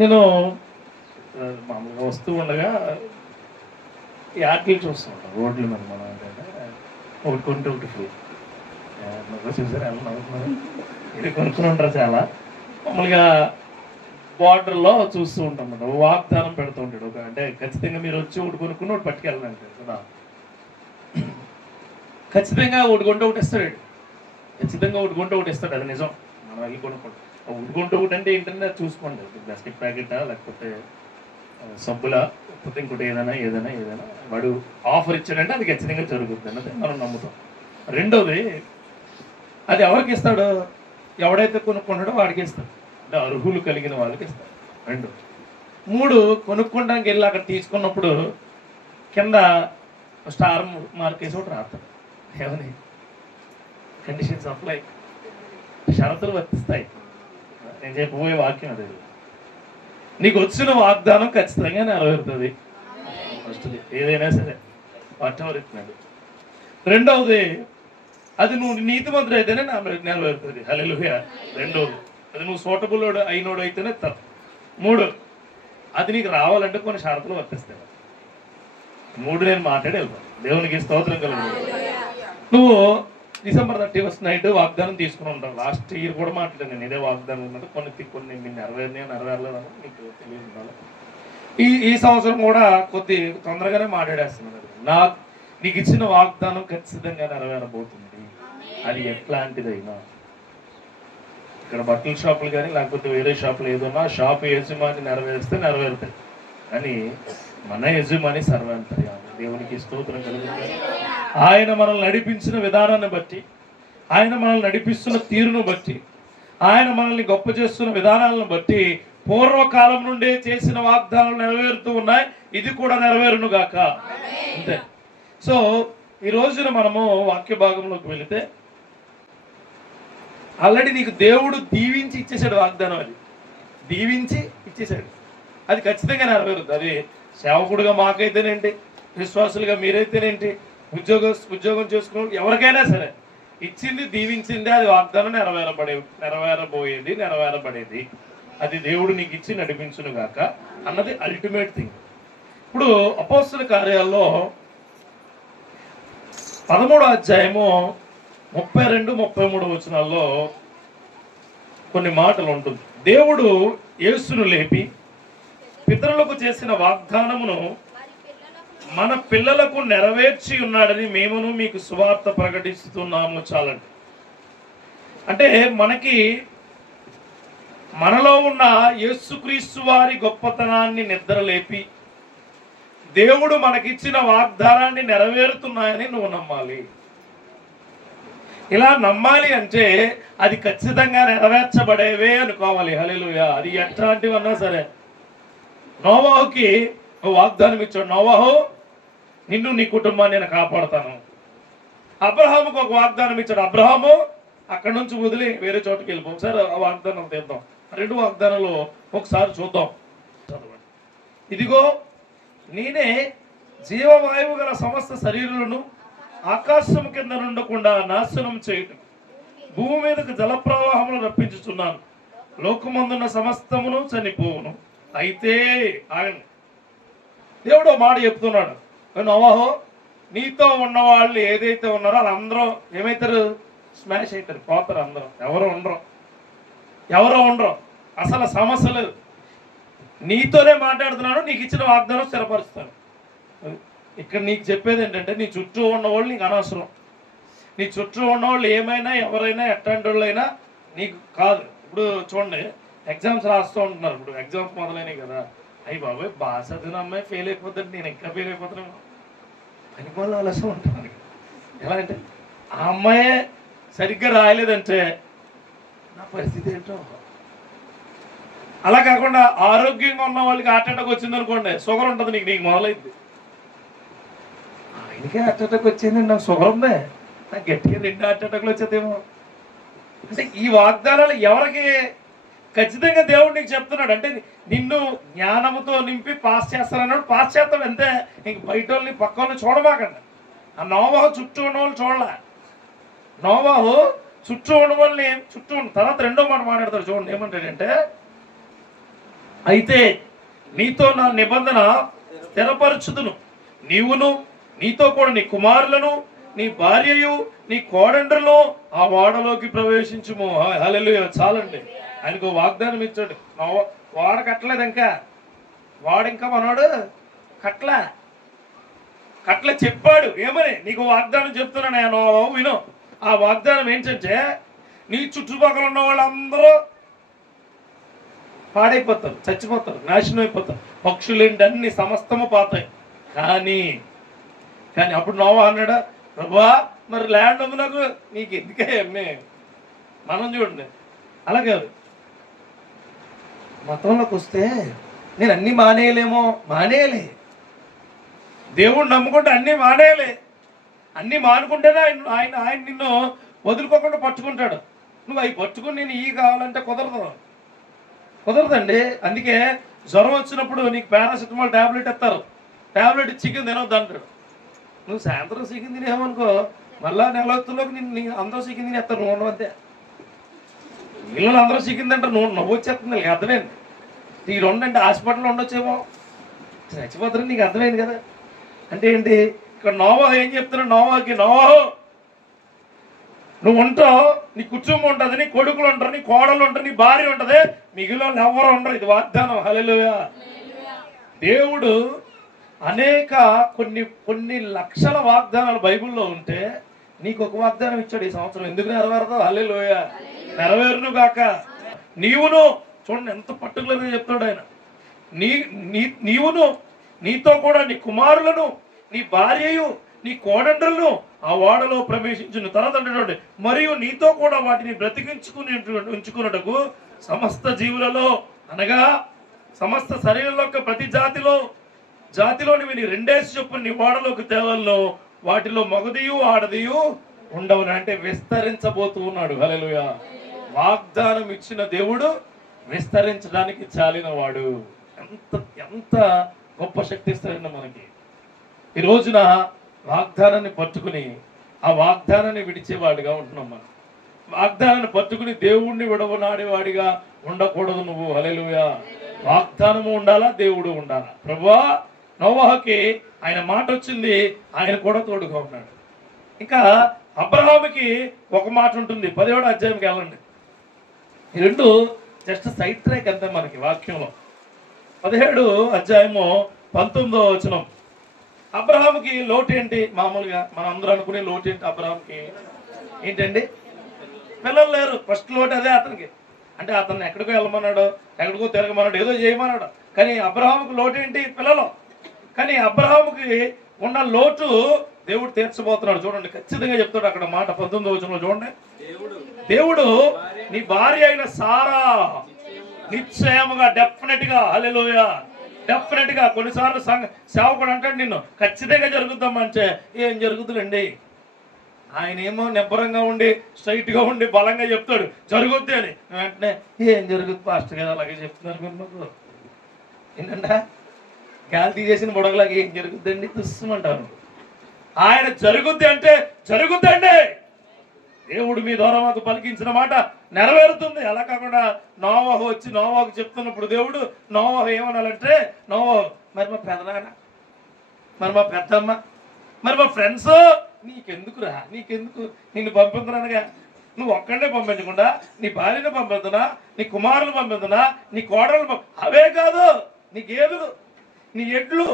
నేను మామూలుగా వస్తూ ఉండగా యాడ్లు చూస్తూ ఉంటాను రోడ్ల మీద. మనం ఏంటంటే ఒకటి కొంటే ఒకటి ఫ్రీ. నువ్వు చూసారు ఎలా నవ్వుతున్నారు? ఇది కొనుక్కుని ఉంటారు చాలా. మామూలుగా బార్డర్లో చూస్తూ ఉంటాం అన్నమాట. వాగ్దానం పెడుతూ ఉంటాడు ఒక, అంటే ఖచ్చితంగా మీరు వచ్చి ఒకటి కొనుక్కుని ఒకటి పట్టుకెళ్ళాలంటే కదా, ఖచ్చితంగా ఒకటి కొంటే ఒకటి ఇస్తాడు. ఖచ్చితంగా ఒకటి కొంటే ఒకటి ఇస్తాడు, అది నిజం. మనం వెళ్ళి కొనుక్కోండి. ఒకటి కొంటే ఒకటి అంటే ఏంటంటే చూసుకోండి, ప్లాస్టిక్ ప్యాకెటా లేకపోతే సబ్బులా లేకపోతే ఇంకోటి ఏదైనా వాడు ఆఫర్ ఇచ్చాడంటే అది ఖచ్చితంగా జరుగుతుంది అన్నది మనం నమ్ముతాం. రెండోది, అది ఎవరికి ఇస్తాడు? ఎవడైతే కొనుక్కున్నాడో వాడికి ఇస్తాడు, అంటే అర్హులు కలిగిన వాళ్ళకి ఇస్తాడు. రెండు. మూడు, కొనుక్కోడానికి వెళ్ళి అక్కడ తీసుకున్నప్పుడు కింద స్టార్ మార్క్ వేసి ఒకటి రాస్తాడు. ఏమని? కండిషన్స్ అప్లై, షరతులు వర్తిస్తాయి. నేను చెప్పబోయే వాక్యం అదే. నీకు వచ్చిన వాగ్దానం ఖచ్చితంగా నెరవేరుతుంది. ఫస్ట్ది ఏదైనా సరే వాట్ ఎవర్ ఇస్తున్నాడు. రెండవది, అది నువ్వు నీతిమంతుడు అయితేనే నెరవేరుతుంది. హల్లెలూయా. రెండవది, అది నువ్వు సూటబుల్ అయినోడు అయితేనే తప్ప. మూడు, అది నీకు రావాలంటే కొన్ని షరతులు వర్తిస్తాయి. మూడు నేను మాట్లాడి వెళ్తాను. దేవునికి స్తోత్రం కలుగుతుంది. నువ్వు డిసెంబర్ 31 నైట్ వాగ్దానం తీసుకుని ఉంటావు. లాస్ట్ ఇయర్ కూడా మాట్లాడాను నేను ఇదే వాగ్దానం ఉన్నట్టు. కొన్ని మీరు నెరవేరలేదని మీకు తెలియదు. ఈ సంవత్సరం కూడా కొద్ది తొందరగానే మాట్లాడేస్తున్నాను. నీకు ఇచ్చిన వాగ్దానం ఖచ్చితంగా నెరవేరబోతుంది. అది ఎట్లాంటిదైనా, ఇక్కడ బట్టల షాపులు కానీ లేకపోతే వేరే షాపులు ఏదన్నా షాపు యజమాని నెరవేరిస్తే నెరవేరుతాయి, కానీ మన యజమాని సర్వాంతర్యామి. దేవునికి స్తోత్రం కలుగుతుంది. ఆయన మనల్ని నడిపించిన విధానాన్ని బట్టి, ఆయన మనల్ని నడిపిస్తున్న తీరును బట్టి, ఆయన మనల్ని గొప్ప చేస్తున్న విధానాలను బట్టి పూర్వకాలం నుండే చేసిన వాగ్దానాలు నెరవేరుతూ ఉన్నాయి. ఇది కూడా నెరవేరును గాక. అంతే. సో ఈ రోజున మనము వాక్య భాగంలోకి వెళితే, ఆల్రెడీ నీకు దేవుడు దీవించి ఇచ్చేసాడు వాగ్దానం. అది దీవించి ఇచ్చేసాడు, అది ఖచ్చితంగా నెరవేరుతుంది. అది సేవకుడుగా మాకైతేనేంటి, విశ్వాసులుగా మీరైతేనేంటి, ఉద్యోగం చేసుకున్న ఎవరికైనా సరే ఇచ్చింది దీవించింది, అది వాగ్దానం నెరవేరబోయేది. అది దేవుడు నీకు ఇచ్చి నడిపించును గాక అన్నది అల్టిమేట్ థింగ్. ఇప్పుడు అపోస్తల కార్యాల్లో 13వ అధ్యాయము 32-33 వచనాల్లో కొన్ని మాటలు ఉంటుంది. దేవుడు యేసును లేపి పితరులకు చేసిన వాగ్దానమును మన పిల్లలకు నెరవేర్చి ఉన్నాడని మేమును మీకు సువార్త ప్రకటిస్తున్నాము. చాలండి. అంటే మనలో ఉన్న యేసుక్రీస్తు వారి గొప్పతనాన్ని నిద్రలేపి దేవుడు మనకిచ్చిన వాగ్దానాన్ని నెరవేరుతున్నాయని నువ్వు నమ్మాలి. ఇలా నమ్మాలి అంటే అది ఖచ్చితంగా నెరవేర్చబడేవే అనుకోవాలి. హల్లెలూయా. అది ఎట్లాంటివన్నా సరే. నోవాహుకి వాగ్దానం ఇచ్చాడు, నోవాహు నిన్ను నీ కుటుంబాన్ని నేను కాపాడుతాను. అబ్రహాముకు ఒక వాగ్దానం ఇచ్చాడు, అబ్రహాము అక్కడి నుంచి వదిలి వేరే చోటుకి వెళ్ళిపో. ఒకసారి ఆ వాగ్దానం తీద్దాం. రెండు వాగ్దానాలు ఒకసారి చూద్దాం. ఇదిగో నేనే జీవవాయువు గల సమస్త శరీరులను ఆకాశం కింద నుండకుండా నాశనం చేయటం, భూమి మీదకు జలప్రవాహములు రప్పించుచున్నాను. లోకమందున్న సమస్తమును చనిపోవును. అయితే ఆగండి, దేవుడు మాట చెప్తున్నాడు, నోవాహు నీతో ఉన్న వాళ్ళు ఏదైతే ఉన్నారో వాళ్ళందరూ ఏమవుతారు? స్మాష్ అవుతారు, పోతారు. అందరూ ఎవరో ఉండరు. అసలు సమస్య లేదు. నీతోనే మాట్లాడుతున్నాను, నీకు ఇచ్చిన వాగ్దానం స్థిరపరుస్తాను. ఇక్కడ నీకు చెప్పేది ఏంటంటే, నీ చుట్టూ ఉన్నవాళ్ళు నీకు అనవసరం. నీ చుట్టూ ఉన్నవాళ్ళు ఏమైనా ఎవరైనా ఎట్లాంటి వాళ్ళైనా నీకు కాదు. ఇప్పుడు చూడండి, ఎగ్జామ్స్ రాస్తూ ఉంటున్నారు. ఇప్పుడు ఎగ్జామ్స్ మొదలైనవి కదా. అయ్యి బాబాయ్ బాగా చదివిన అమ్మాయి ఫెయిల్ అయిపోతుంది, నేను ఇంకా ఫెయిల్ అయిపోతున్నాను అని వాళ్ళు ఆలస్యం ఉంటుంది. ఎలా అంటే ఆ అమ్మాయే సరిగ్గా రాయలేదంటే నా పరిస్థితి ఏంటో. అలా కాకుండా ఆరోగ్యంగా ఉన్న వాళ్ళకి హార్ట్ అటాక్ వచ్చింది అనుకోండి, షుగర్ ఉంటుంది, నీకు మొదలైంది. ఆయనకే హార్ట్ అటాక్ వచ్చింది, నాకు షుగర్ ఉంది, నాకు గట్టిగా 2 హార్ట్ అటాక్లు వచ్చేదేమో. అంటే ఈ వాగ్దానాలు ఎవరికి? ఖచ్చితంగా దేవుడు నీకు చెప్తున్నాడు. అంటే నిన్ను జ్ఞానముతో నింపి పాస్ చేస్తానన్నాడు. పాస్ చేస్తాడు అంతే. ఇంక బయట వాళ్ళని పక్క వాళ్ళని చూడబాకండి. ఆ నోవాహు చుట్టూ ఉన్న వాళ్ళు చూడలే. నోవాహు చుట్టూ ఉన్న వాళ్ళని తర్వాత రెండో మాట మాట్లాడతాడు. చూడండి ఏమంటాడంటే, అయితే నీతో నా నిబంధన స్థిరపరచుదును, నీవును నీతో కూడా నీ కుమారులను నీ భార్యయు నీ కోడండ్రులు ఆ వాడలోకి ప్రవేశించుము. హల్లెలూయా. చాలండి. ఆయనకు వాగ్దానం ఇచ్చాడు. వాడ కట్టలేదు, ఇంకా మనోడు కట్ల చెప్పాడు. ఏమని? నీకు వాగ్దానం చెప్తున్నాను విను. ఆ వాగ్దానం ఏంటంటే నీ చుట్టుపక్కల ఉన్న వాళ్ళందరూ పాడైపోతారు, చచ్చిపోతారు, నాశనం అయిపోతారు. పక్షులేంటి అన్ని సమస్తము పోతాయి. కానీ అప్పుడు నోవా అన్నాడు, ప్రభువా మరి ల్యాండ్ ఉంది నాకు, నీకు ఎందుకే అన్నీ. మనం చూడండి అలా కాదు. మతంలోకి వస్తే నేను అన్ని మానేయలేమో, మానేయలే. దేవుడు నమ్ముకుంటే అన్ని మానేయలే. అన్ని మానుకుంటేనే ఆయన నిన్ను వదులుకోకుండా పట్టుకుంటాడు. నువ్వు అవి పట్టుకుని నేను ఇవి కావాలంటే కుదరదండి. అందుకే జ్వరం వచ్చినప్పుడు నీకు పారాసిటమాల్ ట్యాబ్లెట్ ఇస్తారు. ట్యాబ్లెట్ చికెన్ తినొద్దు అంటాడు. నువ్వు సాయంత్రం చికెన్ తినేమనుకో, మళ్ళా నెలలోకి నేను అందరూ చికెన్ తినేస్తారు. నువ్వు ఉండవంతే. పిల్లలు అందరూ చికెన్ తింటారు, నువ్వు వచ్చేస్తుంది. నీకు అర్థమైంది. ఈ రెండంటే హాస్పిటల్లో ఉండొచ్చేమో, చచ్చిపోతారని నీకు అర్థమైంది కదా. అంటే ఏంటి? ఇక్కడ నోవా ఏం చెప్తున్నాడు? నోవాకి, నోవాహు నువ్వు ఉంటావు, నీ కుటుంబం ఉంటుంది, నీ కొడుకులు ఉంటారు, నీ కోడలు ఉంటారు, నీ భార్య ఉంటుంది, మిగిలిన ఎవరు ఉండరు. ఇది వాగ్దానం. హల్లెలూయా. దేవుడు అనేక కొన్ని లక్షల వాగ్దానాలు బైబిల్లో ఉంటే నీకు ఒక వాగ్దానం ఇచ్చాడు ఈ సంవత్సరం. ఎందుకు నెరవేరదు? హల్లెలూయా. నెరవేరును గాక. నీవును చూడండి ఎంత పర్టికులర్గా చెప్తాడు ఆయన. నీవును నీతో కూడా నీ కుమారులను నీ భార్యయు నీ కోడండ్రులను ఆ వాడలో ప్రవేశించును. తర్వాత అంటే మరియు నీతో కూడా వాటిని ఉంచుకున్నటకు సమస్త జీవులలో, అనగా సమస్త శరీరంలో ప్రతి జాతిలోని నీ 2 చొప్పున నీ వాడలోకి తేవల్లో వాటిలో మగదియు ఆడదియు ఉండవును. అంటే విస్తరించబోతూ ఉన్నాడు. హల్లెలూయా. వాగ్దానం ఇచ్చిన దేవుడు విస్తరించడానికి చాలిన వాడు. ఎంత గొప్ప శక్తి ఇస్తాడండి మనకి. ఈ రోజున వాగ్దానాన్ని పట్టుకుని ఆ వాగ్దానాన్ని విడిచేవాడిగా ఉంటున్నాం మనం. వాగ్దానాన్ని పట్టుకుని దేవుణ్ణి విడవనాడేవాడిగా ఉండకూడదు నువ్వు. హల్లెలూయా. వాగ్దానము ఉండాలా, దేవుడు ఉండాలా. ప్రభువా నోవాహుకి ఆయన మాట వచ్చింది, ఆయన కూడా తోడుగా ఉన్నాడు. ఇంకా అబ్రహాముకి ఒక మాట ఉంటుంది. 17వ అధ్యాయంకి వెళ్ళండి. ఈ రెండు జస్ట్ సైడ్ ట్రాక్ అంతే మనకి వాక్యంలో. 17వ అధ్యాయము 19వ వచనం. అబ్రహాముకి లోటు ఏంటి? మామూలుగా మనం అందరూ అనుకునే లోటు ఏంటి? అబ్రహాంకి ఏంటండి? పిల్లలు లేరు. ఫస్ట్ లోటు అదే అతనికి. అంటే అతన్ని ఎక్కడికో వెళ్ళమన్నాడు, ఎక్కడికో తిరగమన్నాడు, ఏదో చేయమన్నాడు. కానీ అబ్రహాముకి లోటు ఏంటి? పిల్లలు. కానీ అబ్రహాముకి ఉన్న లోటు దేవుడు తీర్చబోతున్నాడు. చూడండి, ఖచ్చితంగా చెప్తాడు అక్కడ మాట 19వ వచనంలో. చూడండి, దేవుడు నీ భార్య అయిన సారా నిశ్చయముగా, డెఫినెట్ గా, హల్లెలూయా, డెఫినెట్ గా. కొన్నిసార్లు సేవకుడు అంటాడు నిన్ను ఖచ్చితంగా జరుగుద్దామంటే ఏం జరుగుతుందండి? ఆయన ఏమో నిబ్బరంగా ఉండి స్ట్రైట్ గా ఉండి బలంగా చెప్తాడు జరుగుద్ది అని. వెంటనే ఏం జరుగుద్ది పాస్టర్ కదా అలాగే చెప్తున్నారు మీరు మాకు. ఏంటంటే గాలి తీసేసిన బుడగలాగా ఏం జరుగుద్దండి తుస్సుమంటారు. ఆయన జరుగుద్ది అంటే జరుగుద్దండి. దేవుడు మీ ద్వారా మాకు పలికించిన మాట నెరవేరుతుంది. అలా కాకుండా నోవాహు వచ్చి నోవాహుకు చెప్తున్నప్పుడు దేవుడు నోవాహు ఏమనాలంటే, నోవాహు మరి మా పెదనాన్న, మరి మా పెద్దమ్మ, మరి మా ఫ్రెండ్స్ నీకెందుకురా, నీకెందుకు, నిన్ను పంపిస్తున్నానుగా, నువ్వు ఒక్కడే పంపించకుండా నీ భార్యను పంపిస్తున్నా, నీ కుమారులు పంపిస్తున్నా, నీ కోడలు అవే కాదు, నీ గేదెలు, నీ ఎడ్లు,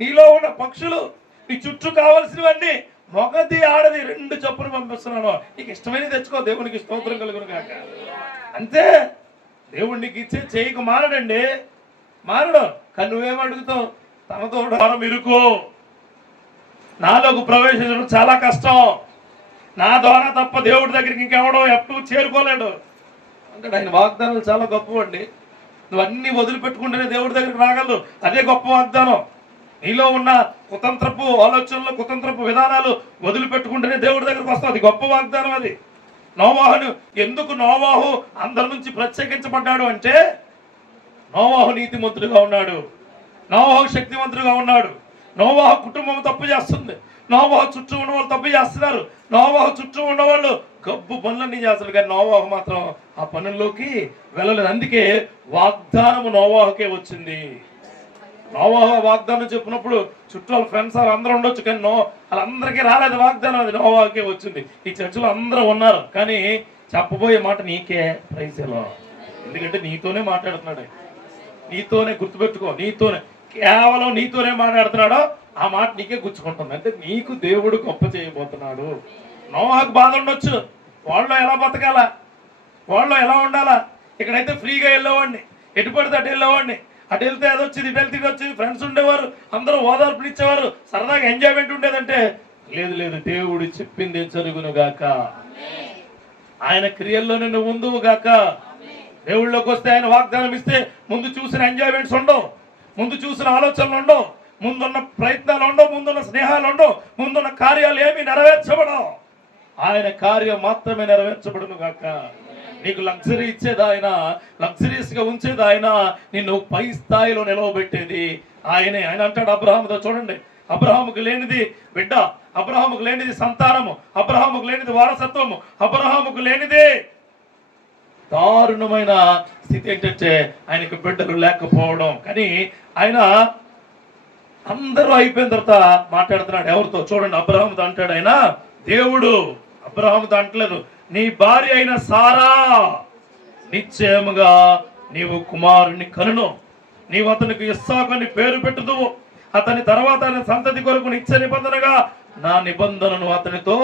నీలో ఉన్న పక్షులు, నీ చుట్టూ కావలసినవన్నీ మొగది ఆడది 2 చొప్పున పంపిస్తున్నాను. నీకు ఇష్టమైనది తెచ్చుకో, దేవునికి స్తోత్రం కలుగును కాక. అంతే. దేవుడు నీకు ఇచ్చే చేయకు మారడండి, మారడు. కానీ నువ్వేం అడుగుతావు? తనతో ఇరుకు, నాలోకి ప్రవేశించడం చాలా కష్టం, నా ద్వారా తప్ప దేవుడి దగ్గరికి ఇంకెవడో ఎప్పుడు చేరుకోలేడు అంటే. ఆయన వాగ్దానాలు చాలా గొప్పవండి. నువ్వు అన్ని వదిలిపెట్టుకుంటేనే దేవుడి దగ్గరికి రాగలదు. అదే గొప్ప వాగ్దానం. నీలో ఉన్న కుతంత్రపు ఆలోచనలు, కుతంత్రపు విధానాలు వదిలిపెట్టుకుంటేనే దేవుడి దగ్గరకు వస్తావు. అది గొప్ప వాగ్దానం. అది నోవాహును ఎందుకు నోవాహు అందరి నుంచి ప్రత్యేకించబడ్డాడు అంటే, నోవాహు నీతిమంతుడుగా ఉన్నాడు, నోవాహు శక్తివంతుడుగా ఉన్నాడు. నోవాహు కుటుంబం తప్పు చేస్తుంది, నోవాహు చుట్టూ ఉన్న వాళ్ళు తప్పు చేస్తున్నారు, నోవాహు చుట్టూ ఉన్నవాళ్ళు గబ్బు పనులన్నీ చేస్తాడు, కానీ నోవాహు మాత్రం ఆ పనుల్లోకి వెళ్ళలేదు. అందుకే వాగ్దానము నోవాహుకే వచ్చింది. నోవాహు వాగ్దానం చెప్పినప్పుడు చుట్టూ ఫ్రెండ్స్ అందరూ ఉండొచ్చు, కానీ వాళ్ళందరికీ రాలేదు వాగ్దానం, అది నోవాహుకే వచ్చింది. ఈ చర్చిలో అందరూ ఉన్నారు, కానీ చెప్పబోయే మాట నీకే. ప్రైజ్ ఎలా, ఎందుకంటే నీతోనే మాట్లాడుతున్నాడు, నీతోనే గుర్తుపెట్టుకో, నీతోనే, కేవలం నీతోనే మాట్లాడుతున్నాడో ఆ మాట నీకే గుచ్చుకుంటుంది. అంటే నీకు దేవుడు గొప్ప చేయబోతున్నాడు. నోవాహుకు బాధ ఉండొచ్చు, వాళ్ళు ఎలా బతకాలా, వాళ్ళు ఎలా ఉండాలా. ఇక్కడైతే ఫ్రీగా వెళ్ళేవాడిని, ఎటు పడితే అటు వెళ్ళేవాడిని, అటు వెళ్తే అది వచ్చింది, ఇటు వెళ్తే ఇది వచ్చింది, ఫ్రెండ్స్ ఉండేవారు, అందరూ ఓదార్పులు ఇచ్చేవారు, సరదాగా ఎంజాయ్మెంట్ ఉండేదంటే లేదు లేదు, దేవుడు చెప్పింది జరుగును గాక, ఆయన క్రియల్లోనే నువ్వు ఉందువు గాక. దేవుళ్ళలోకి వస్తే ఆయన వాగ్దానం ఇస్తే ముందు చూసిన ఎంజాయ్మెంట్స్ ఉండవు, ముందు చూసిన ఆలోచనలు ఉండవు, ముందున్న ప్రయత్నాలు ఉండవు, ముందున్న స్నేహాలు ఉండవు, ముందున్న కార్యాలు ఏమి నెరవేర్చబడవు. ఆయన కార్యం మాత్రమే నెరవేర్చబడును గాక. నీకు లగ్జరీ ఇచ్చేది ఆయన, లగ్జరీస్ గా ఉంచేది ఆయన, నిన్ను పై స్థాయిలో నిలవబెట్టేది ఆయనే. ఆయన అంటాడు అబ్రహాముతో, చూడండి, అబ్రహాముకు లేనిది బిడ్డ, అబ్రహాముకు లేనిది సంతానము, అబ్రహాముకు లేనిది వారసత్వము, అబ్రహాముకు లేనిది దారుణమైన స్థితి ఏంటంటే ఆయనకు బిడ్డలు లేకపోవడం. కానీ ఆయన అందరూ అయిపోయిన తర్వాత మాట్లాడుతున్నాడు ఎవరితో, చూడండి, అబ్రహాముతో అంటాడు ఆయన, దేవుడు అబ్రహాముతో అంటలేదు, నీ భార్య అయిన సారా నిశ్చయముగా నీవు కుమారుని కనును, నీవు అతనికి ఇస్సాకు అని పేరు పెట్టుదువు, అతని తర్వాత ఆయన సంతతి కొరకు నిత్య నిబంధనగా నా నిబంధనను అతనితో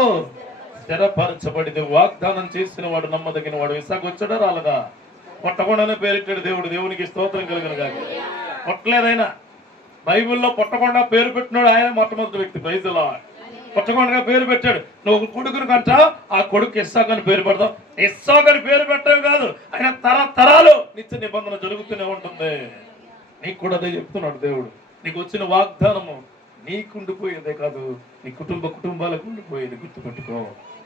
స్థిరపరచబడింది. వాగ్దానం చేసిన వాడు నమ్మదగిన వాడు. ఇస్సాకు వచ్చాడా రాలేదా? పొట్టకుండానే పేరెట్టాడు దేవుడు, దేవునికి స్తోత్రం కలుగును గాక. పొట్టలేదైనా బైబిల్లో పొట్టకుండా పేరు పెట్టినాడు ఆయన మొట్టమొదటి వ్యక్తి. Praise the lord. పొట్టకొండగా పేరు పెట్టాడు. నువ్వు కొడుకుని కంట ఆ కొడుకు ఇస్సాకు అని పేరు పెడతావు. ఇస్సాకు అని పేరు పెట్టడం కాదు, ఆయన తరతరాలు నిత్య నిబంధన జరుగుతూనే ఉంటుంది. నీకు కూడా అదే చెప్తున్నాడు దేవుడు. నీకు వచ్చిన వాగ్దానము నీకుండిపోయేదే కాదు, నీ కుటుంబాలకు ఉండిపోయేది. గుర్తుపెట్టుకో,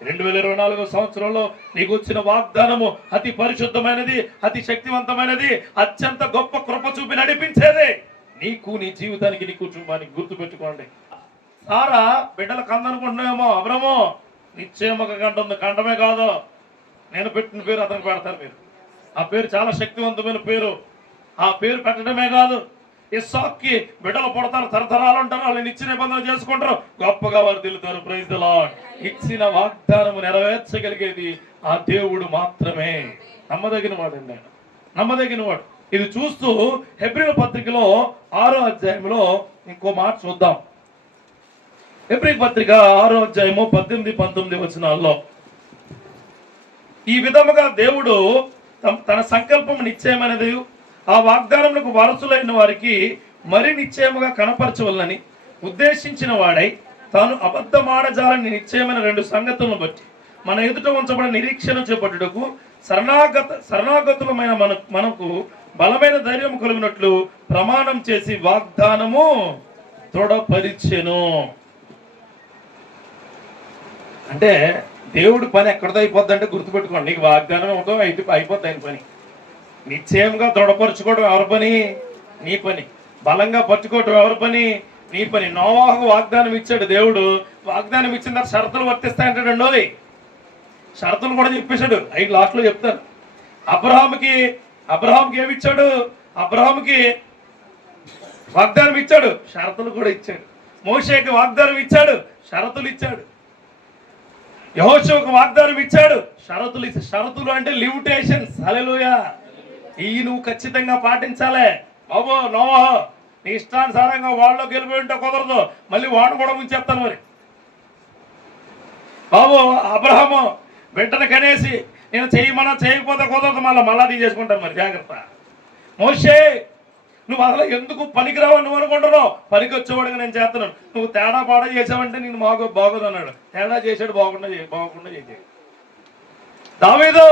2024 సంవత్సరంలో నీకు వచ్చిన వాగ్దానము అతి పరిశుద్ధమైనది, అతి శక్తివంతమైనది, అత్యంత గొప్ప కృప చూపి నడిపించేదే నీకు, నీ జీవితానికి, నీ కుటుంబానికి. గుర్తుపెట్టుకోండి. సారా బిడ్డల కందనుకుంటున్నామో, అబ్రహము నిశ్చయముగా కంటుంది. కండమే కాదు, నేను పెట్టిన పేరు అతనికి పెడతారు మీరు. ఆ పేరు చాలా శక్తివంతమైన పేరు. ఆ పేరు పెట్టడమే కాదు, ఇస్సాకుకి బిడ్డలు పుడతారు, తరతరాలు ఉంటారు, వాళ్ళు నిత్య నిబంధన చేసుకుంటారు, గొప్పగా వారు తెలుతారు. Praise the lord. ఇచ్చిన వాగ్దానము నెరవేర్చగలిగేది ఆ దేవుడు మాత్రమే. నమ్మదగిన వాడు అండి ఆయన, నమ్మదగిన వాడు. ఇది చూస్తూ హెబ్రీల పత్రికలో 6వ అధ్యాయంలో ఇంకో మాట చూద్దాం. హెబ్రీ పత్రిక 6వ అధ్యాయము 18-19 వచనాల్లో ఈ విధముగా దేవుడు తన సంకల్పం నిశ్చయమైనది, ఆ వాగ్దానములకు వారసులైన వారికి మరి నిశ్చయముగా కనపరచవలనని ఉద్దేశించిన వాడై తాను అబద్ధమాడజాలని నిశ్చయమైన 2 సంగతులను బట్టి మన ఎదుట ఉంచబడిన నిరీక్షణ చేపట్టుటకు శరణాగతులమైన మనకు బలమైన ధైర్యం కలిగినట్లు ప్రమాణం చేసి వాగ్దానము దృఢపరిచెను. అంటే దేవుడి పని ఎక్కడితో అయిపోద్ది అంటే గుర్తుపెట్టుకోండి, నీకు వాగ్దానం అవుతాం అయిపోద్ది ఆయన పని. నిశ్చయంగా దృఢపరచుకోవడం ఎవరి పని? నీ పని. బలంగా పట్టుకోవటం ఎవరి పని? నీ పని. నోవాహుకు వాగ్దానం ఇచ్చాడు దేవుడు. వాగ్దానం ఇచ్చిన తర్వాత షరతులు వర్తిస్తాయంటాడు. రెండోది షరతులు కూడా చెప్పేశాడు, 5 లాస్ట్లో చెప్తాను. అబ్రహాముకి ఏమిచ్చాడు? అబ్రహాముకి వాగ్దానం ఇచ్చాడు, షరతులు కూడా ఇచ్చాడు. మోషేకి వాగ్దానం ఇచ్చాడు, షరతులు ఇచ్చాడు. యెహోషువకు వాగ్దానం ఇచ్చాడు, షరతులు ఇచ్చాడు. షరతులు అంటే లిమిటేషన్స్. హల్లెలూయా. ఈ నువ్వు ఖచ్చితంగా పాటించాలే. బాబు నోవాహు నీ ఇష్టానుసారంగా వాళ్ళలో గెలిపోయి ఉంటే కుదరదు, మళ్ళీ వాడు కూడా ముంచేస్తాను. మరి బాబు అబ్రహాము బిడ్డను కనేసి నేను చేయకపోతే కుదరదు, మళ్ళా తీసేసుకుంటాను. మరి జాగ్రత్త. మోషే నువ్వు అసలు ఎందుకు పనికిరావు నువ్వు అనుకుంటున్నావు, పనికి వచ్చేవాడుగా నేను చేస్తున్నాను, నువ్వు తేడా పాడా చేసావంటే నేను బాగోదు అన్నాడు. తేడా చేశాడు, బాగుండా చేసాడు. దావీదు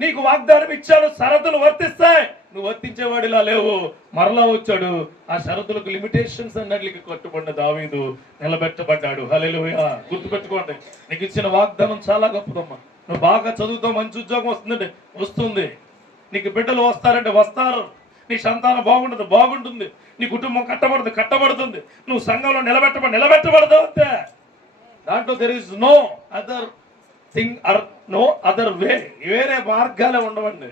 నీకు వాగ్దానం ఇచ్చాడు, షరతులు వర్తిస్తాయి, నువ్వు వర్తించేవాడిలా లేవు. మరలా వచ్చాడు, ఆ షరతులకు లిమిటేషన్స్ అన్నట్లకి కట్టుబడిన దావీదు నిలబెట్టబడ్డాడు. హల్లెలూయా. గుర్తుపెట్టుకోండి, నీకు ఇచ్చిన వాగ్దానం చాలా గొప్పదమ్మా. నువ్వు బాగా చదువుతావు, మంచి ఉద్యోగం వస్తుందంటే వస్తుంది, నీకు బిడ్డలు వస్తారంటే వస్తారు, నీ సంతానం బాగుంటుంది, నీ కుటుంబం కట్టబడుతుంది, నువ్వు సంఘంలో నిలబెట్టబడదు అంతే. దాంట్లో there is no other thing or no other way, వేరే మార్గాలే ఉండవండి.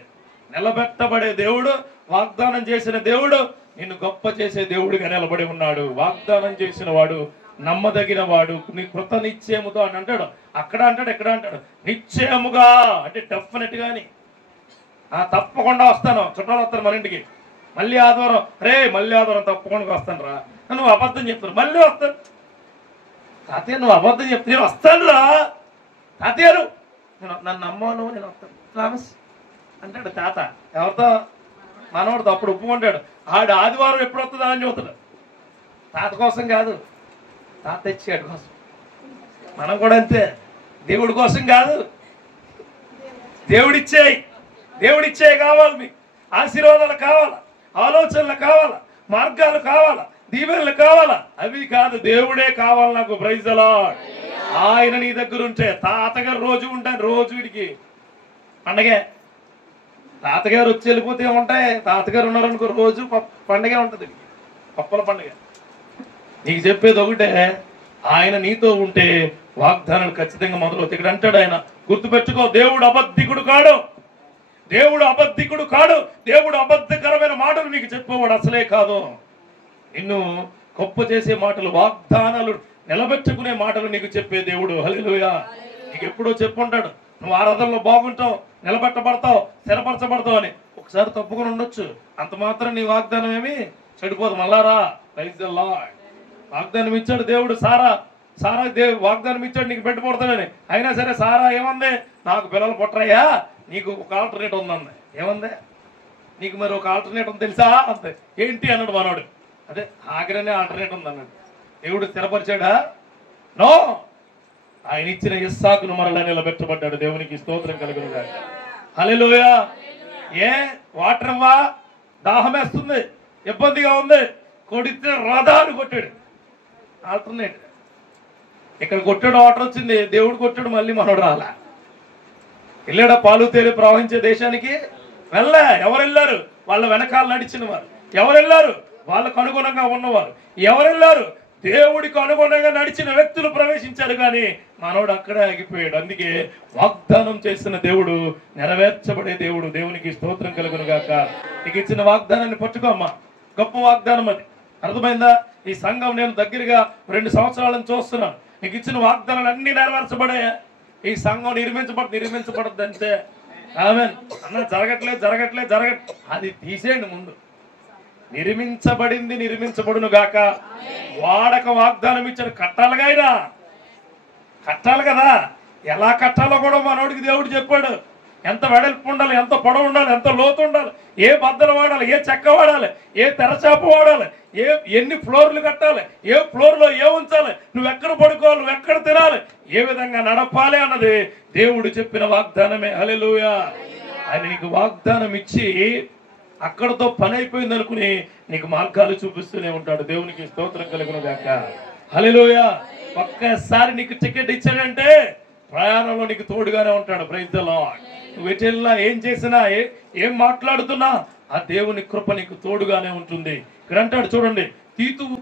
నిలబెట్టబడే దేవుడు, వాగ్దానం చేసిన దేవుడు, నిన్ను గొప్ప చేసే దేవుడిగా నిలబడి ఉన్నాడు. వాగ్దానం చేసిన వాడు నమ్మదగిన వాడు, నీ కృత నిశ్చయముతో అని అంటాడు. అక్కడ అంటాడు, ఎక్కడ అంటాడు, నిశ్చయముగా అంటే డెఫినెట్ గాని తప్పకుండా వస్తాను. చుట్టాలు వస్తారు మన ఇంటికి, మళ్ళీ ఆదివారం, మళ్ళీ ఆదివారం తప్పకుండా వస్తాను రా, నువ్వు అబద్ధం చెప్తాను, మళ్ళీ వస్తాను. తాతయ్య నువ్వు అబద్ధం చెప్తే నేను వస్తాను రా, తాతయ్యారు నన్ను నమ్మను, నేను వస్తాను ప్రామిస్ అంటాడు తాత. ఎవరితో? మనవాడితో. అప్పుడు ఒప్పుకుంటాడు. ఆడు ఆదివారం ఎప్పుడు వస్తుందా అని చెబుతాడు. తాత కోసం కాదు, తాత తెచ్చాడు కోసం. మనం కూడా అంతే, దేవుడి కోసం కాదు, దేవుడిచ్చే కావాలి. మీకు ఆశీర్వాదాలు కావాలా, ఆలోచనలు కావాలా, మార్గాలు కావాలా, దీవెనలు కావాలా, అవి కాదు, దేవుడే కావాలి నాకు. Praise the Lord. ఆయన నీ దగ్గర ఉంటే, తాతగారు రోజు ఉంటాను, రోజు వీడికి పండగే. తాతగారు వచ్చి వెళ్ళిపోతే ఉంటాయి, తాతగారు ఉన్నారనుకో రోజు పండగే ఉంటుంది, పప్పల పండుగ. నీకు చెప్పేది ఒకటే, ఆయన నీతో ఉంటే వాగ్దానాలు ఖచ్చితంగా మొదలవుతాయి. ఇక్కడ అంటాడు ఆయన, గుర్తుపెట్టుకో, దేవుడు అబద్ధికుడు కాడు, దేవుడు అబద్ధికుడు కాడు, దేవుడు అబద్ధకరమైన మాటలు నీకు చెప్పేవాడు అసలే కాదు. నిన్ను గొప్ప చేసే మాటలు, వాగ్దానాలు నిలబెట్టుకునే మాటలు నీకు చెప్పే దేవుడు. హల్లెలూయా. నీకు ఎప్పుడో చెప్పుంటాడు, నువ్వు ఆరాధనలో బాగుంటావు, నిలబెట్టబడతావు, స్థిరపరచబడతావు అని. ఒకసారి తప్పుకొని ఉండొచ్చు, అంత మాత్రం నీ వాగ్దానం ఏమి చెడిపోదు. మళ్ళారా, ప్రైజ్ ది లార్డ్. వాగ్దానం ఇచ్చాడు దేవుడు, సారా వాగ్దానం ఇచ్చాడు నీకు బిడ్డ పుడతానని. అయినా సరే సారా ఏమంది, నాకు పిల్లలు పుట్టరయ్యా, నీకు ఒక ఆల్టర్నేట్ ఉందంది. ఏమంది? నీకు మరి ఒక ఆల్టర్నేట్ ఉంది తెలుసా అంతే. ఏంటి అన్నాడు మనోడు. అదే ఆఖరనే ఆల్టర్నేట్ ఉంది అన్నాడు. దేవుడు స్థిరపరిచాడా? నో. ఆయన ఇచ్చిన ఇస్సాకును మరలా నిలబెట్టబడ్డాడు. దేవునికి స్తోత్రం కలుగును గాక. హల్లెలూయా. వాటర్ ఇవ్వా, దాహం వేస్తుంది, ఇబ్బందిగా ఉంది, కొడితే రథాలు కొట్టాడు. ఆల్టర్నేట్. ఇక్కడ కొట్టాడు, వాటర్ వచ్చింది, దేవుడు కొట్టాడు, మళ్ళీ మనోడు రాలా. వెళ్ళాడా పాలు తేలి ప్రవహించే దేశానికి? వెళ్ళా. ఎవరు వెళ్ళారు? వాళ్ళ వెనకాల నడిచిన వారు. ఎవరు వెళ్ళారు? వాళ్ళకు అనుగుణంగా ఉన్నవారు. ఎవరు వెళ్ళారు? దేవుడికి అనుగుణంగా నడిచిన వ్యక్తులు ప్రవేశించారు. కానీ మనోడు అక్కడే ఆగిపోయాడు. అందుకే వాగ్దానం చేసిన దేవుడు నెరవేర్చబడే దేవుడు. దేవునికి స్తోత్రం కలుగును గాక. నీకు ఇచ్చిన వాగ్దానాన్ని పట్టుకోమ్మా, గొప్ప వాగ్దానం అది. అర్థమైందా? ఈ సంఘం నేను దగ్గరగా 2 సంవత్సరాలను చూస్తున్నాను. నీకు ఇచ్చిన వాగ్దానాలు అన్ని నెరవేర్చబడే. ఈ సంఘం నిర్మించబడద్దు అంతే. ఆమేన్ అన్న. జరగట్లేదు అది తీసేయండి ముందు. నిర్మించబడింది నిర్మించబడును గాక. వాడక వాగ్దానం ఇచ్చాడు, కట్టాలిగా ఆయన, కట్టాలి కదా. ఎలా కట్టాలో కూడా మనోడికి దేవుడు చెప్పాడు. ఎంత వెడల్పు ఉండాలి, ఎంత పొడవు ఉండాలి, ఎంత లోతు ఉండాలి, ఏ బద్దలు వాడాలి, ఏ చెక్క వాడాలి, ఏ తెరచాప వాడాలి, ఎన్ని ఫ్లోర్లు కట్టాలి, ఏ ఫ్లోర్లో ఏ ఉంచాలి, నువ్వు ఎక్కడ పడుకోవాలి, నువ్వు ఎక్కడ తినాలి, ఏ విధంగా నడపాలి అన్నది దేవుడు చెప్పిన వాగ్దానమే. హల్లెలూయా. ఆయన నీకు వాగ్దానం ఇచ్చి అక్కడతో పని అయిపోయింది అనుకుని నీకు మార్గాలు చూపిస్తూనే ఉంటాడు. దేవునికి స్తోత్రం కలుగును గాక. హల్లెలూయా. ఒక్కసారి నీకు టికెట్ ఇచ్చాడంటే ప్రయాణంలో నీకు తోడుగానే ఉంటాడు. Praise the Lord. నువ్వు ఎటు వెళ్ళినా, ఏం చేసినా, ఏం మాట్లాడుతున్నా ఆ దేవుని కృప నీకు తోడుగానే ఉంటుంది. ఇక్కడ అంటాడు చూడండి,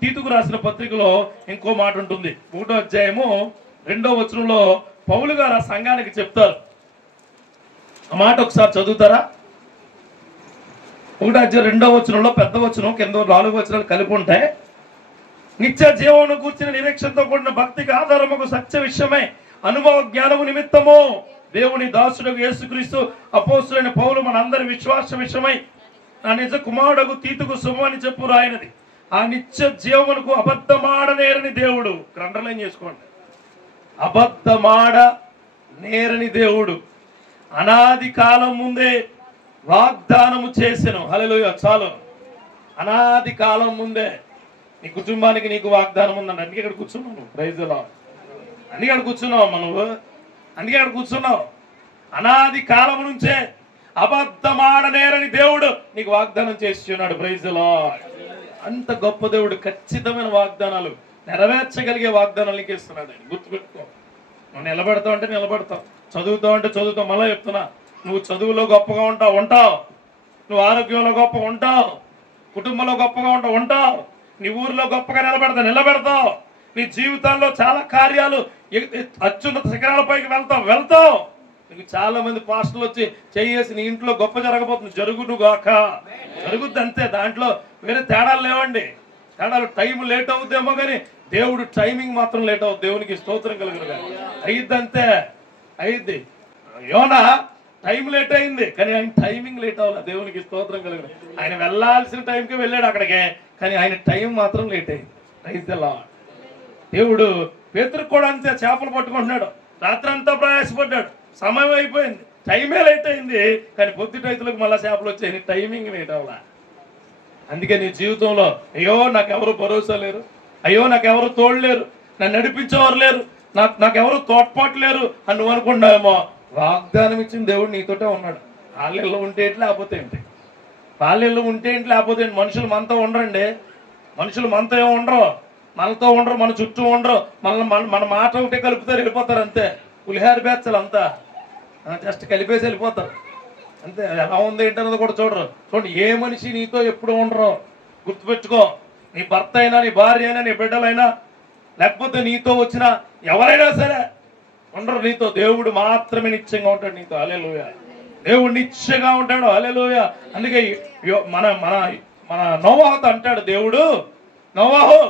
తీతుకు రాసిన పత్రికలో ఇంకో మాట ఉంటుంది. 1వ అధ్యాయము 2వ వచనంలో పౌలు గారు ఆ సంఘానికి చెప్తారు. ఆ మాట ఒకసారి చదువుతారా? 1వ అధ్యాయం 2వ వచనంలో, పెద్ద వచనం కింద 4 వచనాలు కలిపి ఉంటాయి. నిత్య జీవమును కూర్చిన నిరీక్షణతో కూడిన భక్తికి ఆధారముకు సత్య విషయమై అనుభవ జ్ఞానము నిమిత్తము దేవుని దాసుడకు యేసుక్రీస్తు అపోస్తులైన పౌలు మనందరి విశ్వాస విషయమై నా నిజ కుమారుడకు తీతుకు శుభమని చెప్పు రాయినది. ఆ నిత్య జీవమునకు అబద్ధమాడనేరని దేవుడు. అండర్లైన్ చేసుకోండి. అబద్ధమాడ నేరని దేవుడు అనాది కాలం ముందే వాగ్దానము చేసెను. హల్లెలూయా. చాలు. అనాది కాలం ముందే నీ కుటుంబానికి నీకు వాగ్దానం ఉందండి. అందుకే ఇక్కడ కూర్చున్నావు. Praise the Lord. అందుకే అక్కడ కూర్చున్నావు నువ్వు. అందుకే అక్కడ కూర్చున్నావు. అనాది కాలం నుంచే అబద్ధమాడనేరని దేవుడు నీకు వాగ్దానం చేసి ఉన్నాడు. Praise the Lord. అంత గొప్ప దేవుడు. ఖచ్చితమైన వాగ్దానాలు నెరవేర్చగలిగే వాగ్దానాలు నీకు ఇస్తున్నాడు. గుర్తుపెట్టుకో. నువ్వు నిలబెడతావు అంటే నిలబడతావు, చదువుతావు అంటే చదువుతావు. మళ్ళీ చెప్తున్నా, నువ్వు చదువులో గొప్పగా ఉంటావు, నువ్వు ఆరోగ్యంలో గొప్పగా ఉంటావు, కుటుంబంలో గొప్పగా ఉంటావు, నీ ఊరిలో గొప్పగా నిలబెడతావు, నీ జీవితాల్లో చాలా కార్యాలు అత్యున్నత శిఖరాలపైకి వెళ్తావు. నీకు చాలా మంది పాస్టర్లు వచ్చి చేసి నీ ఇంట్లో గొప్ప జరగబోతుంది, జరుగునుగాక, జరుగుద్ది అంతే. దాంట్లో వేరే తేడాలు లేవండి. తేడాలు టైం లేట్ అవుద్దేమో కానీ దేవుడు టైమింగ్ మాత్రం లేట్ అవుతుంది. దేవునికి స్తోత్రం కలుగునుగా. అయ్యిద్ది అంతే, అయ్యిద్ది. యోనా టైం లేట్ అయింది కానీ ఆయన టైమింగ్ లేట్ అవ్వాలి. దేవునికి స్తోత్రం కలుగును. ఆయన వెళ్ళాల్సిన టైంకి వెళ్ళాడు అక్కడికే, కానీ ఆయన టైం మాత్రం లేట్ అయింది. Praise the Lord. దేవుడు పేతురుకు కూడా అంతే, చేపలు పట్టుకుంటున్నాడు, రాత్రి అంతా ప్రయాసపడ్డాడు, సమయం అయిపోయింది, టైమే లేట్ అయింది, కానీ పొద్దుటైతులకు మళ్ళీ చేపలు వచ్చాయి, టైమింగ్ లేట్ అవ్వాల. అందుకే నీ జీవితంలో అయ్యో నాకెవరు భరోసా లేరు, అయ్యో నాకెవరు తోడలేరు, నన్ను నడిపించేవారు లేరు, నాకెవరు తోడ్పాటు లేరు అని నువ్వు అనుకున్నావేమో. వాగ్దానం ఇచ్చిన దేవుడు నీతోటే ఉన్నాడు. వాళ్ళల్లో ఉంటే ఏంటి, లేకపోతే ఏంటి, వాళ్ళల్లో ఉంటే ఏంటి, లేకపోతే ఏంటి. మనుషులు మనతో ఉండరండి, మనుషులు మనతో ఏమి ఉండరు, మనతో ఉండరు, మన చుట్టూ ఉండరు. మన మాట ఒకటే కలుపుతారు, వెళ్ళిపోతారు అంతే. పులిహార బేచ్చలు అంతా జస్ట్ కలిపేసి వెళ్ళిపోతారు అంతే. ఎలా ఉంది ఏంటన్నది కూడా చూడరు. చూడండి, ఏ మనిషి నీతో ఎప్పుడు ఉండరు గుర్తుపెట్టుకో. నీ భర్త అయినా, నీ భార్య అయినా, నీ బిడ్డలైనా, లేకపోతే నీతో వచ్చిన ఎవరైనా సరే ఉండరు నీతో. దేవుడు మాత్రమే నిత్యంగా ఉంటాడు నీతో. హల్లెలూయా. దేవుడు నిత్యంగా ఉంటాడు. హల్లెలూయా. అందుకే మన మన మన నోవాహుతో అంటాడు దేవుడు, నోవాహు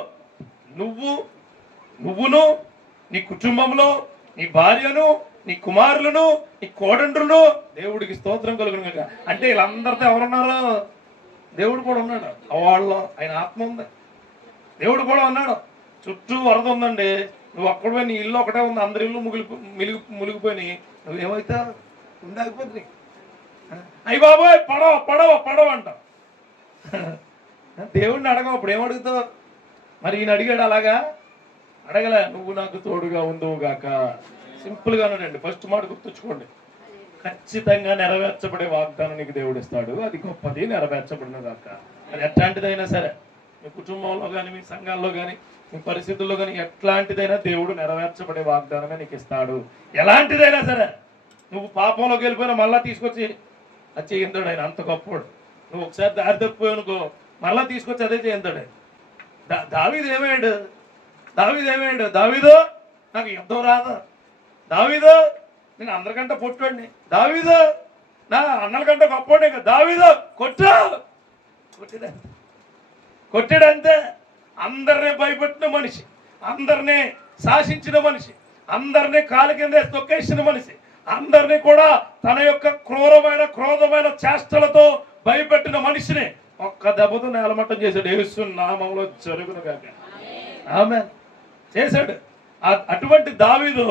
నువ్వును నీ కుటుంబంలో నీ భార్యను, నీ కుమారులను, నీ కోడండ్రును దేవుడికి స్తోత్రం కలుగును కదా. అంటే వీళ్ళందరితో ఎవరున్నారు? దేవుడు కూడా ఉన్నాడు. వాళ్ళలో ఆయన ఆత్మ ఉంది, దేవుడు కూడా ఉన్నాడు. చుట్టూ వరద ఉందండి, నువ్వు అక్కడ నీ ఇల్లు ఒకటే ఉంది, అందరి ఇల్లు మునిగిపోయి నువ్వేమైతే ఉండకపోతే అయ్యి బాబోయ్ పడవ పడవ పడవ అంట. దేవుడిని అడగవు, అప్పుడు ఏమడుగుతావు? మరి ఈయన అడిగాడు అలాగా? అడగలే. నువ్వు నాకు తోడుగా ఉందువు గాక. సింపుల్గా అన్నాడండి. ఫస్ట్ మాట గుర్తుంచుకోండి, ఖచ్చితంగా నెరవేర్చబడే వాగ్దానం నీకు దేవుడు ఇస్తాడు. అది గొప్పది, నెరవేర్చబడిన గాక. అది ఎట్లాంటిదైనా సరే, మీ కుటుంబంలో కానీ, మీ సంఘాల్లో కానీ, మీ పరిస్థితుల్లో కానీ, ఎట్లాంటిదైనా దేవుడు నెరవేర్చబడే వాగ్దానమే నీకు ఇస్తాడు. ఎలాంటిదైనా సరే. నువ్వు పాపంలోకి వెళ్ళిపోయినా మళ్ళా తీసుకొచ్చి అది చేయించాడు ఆయన. అంత గొప్పవాడు. నువ్వు ఒకసారి దారి తప్పిపోయావు అనుకో, మళ్ళా తీసుకొచ్చి అదే చేయించాడు. దావీదు ఏమయ్యాడు? దావీదు నాకు యుద్ధం రాదు, దావీదు నేను అందరికంటే పొట్టువాడిని, దావీదు నా అన్నల కంటే గొప్పవాడే కదా, దావీదు కొట్టాడంతే. అందరినీ భయపెట్టిన మనిషి, అందరినీ శాసించిన మనిషి, అందరినీ కాలు కింద తొక్కేసిన మనిషి, అందరినీ కూడా తన యొక్క క్రోధమైన చేష్టలతో భయపెట్టిన మనిషిని ఒక్క దెబ్బతో నేలమట్టం చేశాడు. యేసు నామములో జరుగును గాక. ఆమేన్. చేశాడు. అటువంటి దావీదు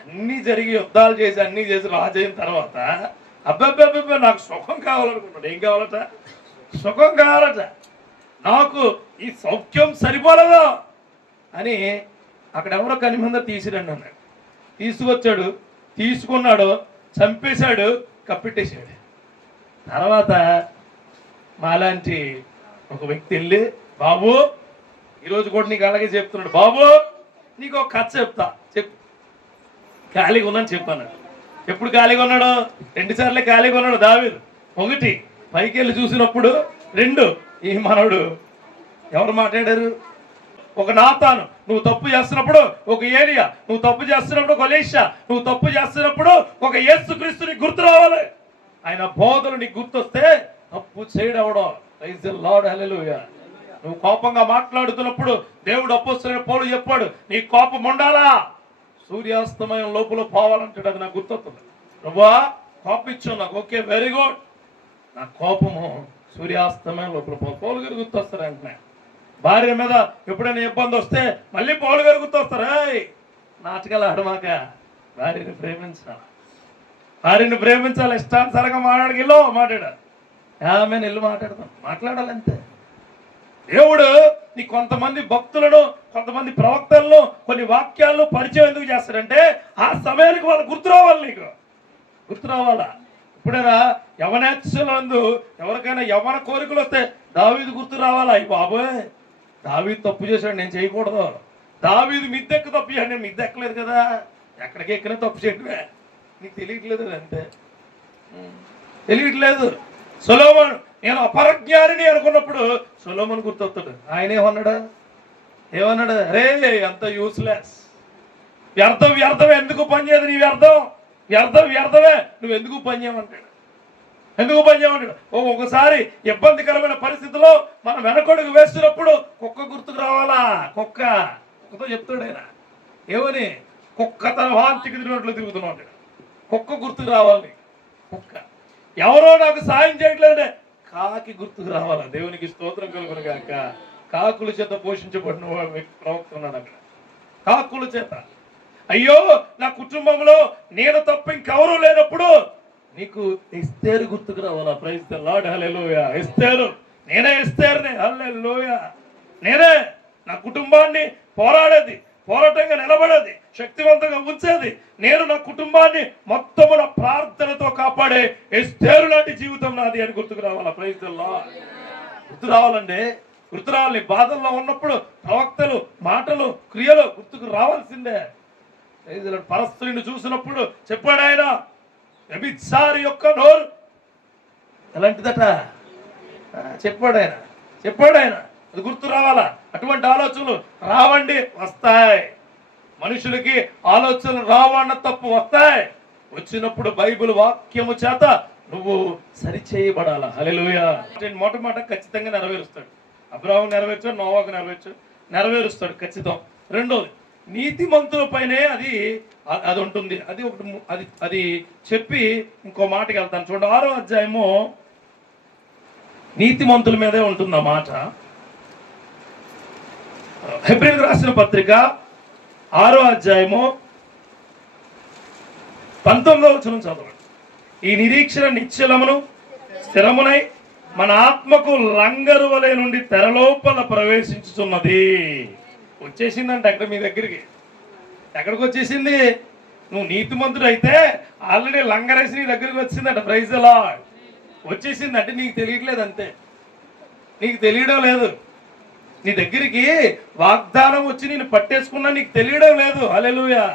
అన్ని జరిగి యుద్ధాలు చేసి అన్ని చేసి రాజు అయిన తర్వాత అబ్బాబ్బాబ్బా నాకు సుఖం కావాలనుకున్నాడు. ఏం కావాలట? సుఖం కావాలట. నాకు ఈ సౌఖ్యం సరిపోలేదా అని అక్కడ ఎవరో కనిమంద తీసిరండి అన్నాడు. తీసుకొచ్చాడు, తీసుకున్నాడు, చంపేశాడు, కప్పెట్టేశాడు. తర్వాత మాలాంటి ఒక వ్యక్తి వెళ్ళి, బాబు ఈరోజు కూడా నీకు అలాగే చెప్తున్నాడు, బాబు నీకు ఒక కథ చెప్తా, చెప్పు. ఖాళీగా ఉన్నాను చెప్పాను. ఎప్పుడు ఖాళీగా ఉన్నాడు? 2 సార్లే ఖాళీగా ఉన్నాడు దావీదు. 1 పైకి వెళ్ళి చూసినప్పుడు, 2 ఈ మనవడు ఎవరు మాట్లాడారు? ఒక నాతాను నువ్వు తప్పు చేస్తున్నప్పుడు, ఒక ఏలియా నువ్వు తప్పు చేస్తున్నప్పుడు, ఒక ఎలీషా నువ్వు తప్పు చేస్తున్నప్పుడు, ఒక యేసుక్రీస్తు నీకు గుర్తు రావాలి. ఆయన బోధలు నీకు గుర్తొస్తే తప్పు చేయడవడం. Praise the lord. హల్లెలూయా. నువ్వు కోపంగా మాట్లాడుతున్నప్పుడు దేవుడు అపోస్తలుడైన పౌలు చెప్పాడు, నీ కోపం ఉండాలా, సూర్యాస్తమయం లోపల పోవాలంటాడు. అది నాకు గుర్తొస్తుంది. నువ్వా కోపం ఇచ్చావు నాకు, ఓకే వెరీ గుడ్, నా కోపము సూర్యాస్తమయం లోపల పౌలు గారు గుర్తొస్తారు. వెంటనే భార్య మీద ఎప్పుడైనా ఇబ్బంది వస్తే మళ్ళీ పౌలు గారు గుర్తొస్తారు. నాటకాలు ఆడమాక, భార్యని ప్రేమించాలి, ఇష్టానుసారంగా మాట్లాడగిల్లో మాట్లాడాలి. ఆమె ఇల్లు మాట్లాడాలంతే. దేవుడు నీ కొంతమంది భక్తులను, కొంతమంది ప్రవక్తలను, కొన్ని వాక్యాలను పరిచయం ఎందుకు చేస్తాడంటే ఆ సమయానికి వాళ్ళు గుర్తు రావాలి, నీకు గుర్తు రావాలా. ఇప్పుడైనా యవనేచ్ఛలందు ఎవరికైనా యవన కోరికలు వస్తే దావీదు గుర్తు రావాలా. అయ్యి బాబోయ్ దావీదు తప్పు చేశాడు, నేను చేయకూడదు. దావీదు మిద్దెక్కు తప్పు చేశాడు, నేను మిద్దెక్కలేదు కదా, ఎక్కడికి ఎక్కినా తప్పు చేయడమే, నీకు తెలియట్లేదు. అంతే, తెలియట్లేదు. సొలొమోను నేను అపరజ్ఞానిని అనుకున్నప్పుడు సొలొమోను గుర్తొస్తాడు. ఆయనేమన్నాడా? ఏమన్నాడు? అరే అంత యూస్లెస్, వ్యర్థం వ్యర్థమే, ఎందుకు పని చేయదు నీ వ్యర్థం, వ్యర్థం వ్యర్థమే, నువ్వు ఎందుకు పని చేయమంటాడు, ఎందుకు పని చేయమంటాడు. ఒకసారి ఇబ్బందికరమైన పరిస్థితిలో మనం వెనకడుగు వేస్తున్నప్పుడు కుక్క గుర్తుకు రావాలా. కుక్కతో చెప్తాడు ఆయన ఏమని, కుక్క తన వాంతికి తిరిగినట్లు తిరుగుతున్నా ఉంటాడు. కుక్క గుర్తుకు రావాలి. కుక్క ఎవరో నాకు సాయం చేయట్లేదంటే కాకి గుర్తుకు రావాలా. దేవునికి స్తోత్రం కలుగును గాక. కాకుల చేత పోషించబడిన ప్రవక్త ఉన్నాడు అక్కడ. కాకుల చేత, అయ్యో నా కుటుంబంలో నేను తప్ప ఇంకెవరూ లేనప్పుడు నీకు ఎస్తేరు గుర్తుకు రావాలా. ప్రైజ్ ది లార్డ్, హల్లెలూయా. ఎస్తేరు, నేనే ఎస్తేరునే, హల్లెలూయా. నేనే నా కుటుంబాన్ని పోరాటంగా నిలబడేది, శక్తివంతంగా ఉంచేది నేను. నా కుటుంబాన్ని మొత్తము నా ప్రార్థనతో కాపాడే ఎస్తేరు లాంటి జీవితం నాది అని గుర్తుకు రావాలా. Praise the Lord. గుర్తు రావాలండి, గుర్తు రావాలి. బాధల్లో ఉన్నప్పుడు ప్రవక్తలు మాటలు క్రియలు గుర్తుకు రావాల్సిందే. పరస్త్రీని చూసినప్పుడు చెప్పాడు ఆయన, వ్యభిచారి యొక్క నోరు ఎలాంటిదట చెప్పాడు ఆయన. అది గుర్తు రావాలా. అటువంటి ఆలోచనలు రావండి, వస్తాయి. మనుషులకి ఆలోచనలు రావన్న తప్పు వస్తాయి. వచ్చినప్పుడు బైబిల్ వాక్యము చేత నువ్వు సరిచేయబడాలా. హల్లెలూయా. మొట్టమొదట ఖచ్చితంగా నెరవేరుస్తాడు. అబ్రాహాము నెరవేర్చాడు, నోవాకు నెరవేరుస్తాడు ఖచ్చితం. రెండోది నీతిమంతుల పైనే అది ఉంటుంది. అది చెప్పి ఇంకో మాటకి వెళ్తాను చూడండి. 6వ అధ్యాయము నీతిమంతుల మీదే ఉంటుంది ఆ మాట. హెబ్రీయులకు రాసిన పత్రిక 6వ అధ్యాయము 19వ వచనం చదవండి. ఈ నిరీక్షణ నిశ్చలమును స్థిరమునై మన ఆత్మకు లంగరు వలె నుండి తెరలోపల ప్రవేశించుతున్నది. వచ్చేసిందంట అక్కడ మీ దగ్గరికి. ఎక్కడికి వచ్చేసింది? నువ్వు నీతిమంతుడు అయితే ఆల్రెడీ లంగరేసి నీ దగ్గరికి వచ్చిందంట. Praise the Lord. వచ్చేసింది అంటే నీకు తెలియట్లేదు, అంతే. నీకు తెలియడం లేదు. నీ దగ్గరికి వాగ్దానం వచ్చి నేను పట్టేసుకున్నా నీకు తెలియడం లేదు. హల్లెలూయా.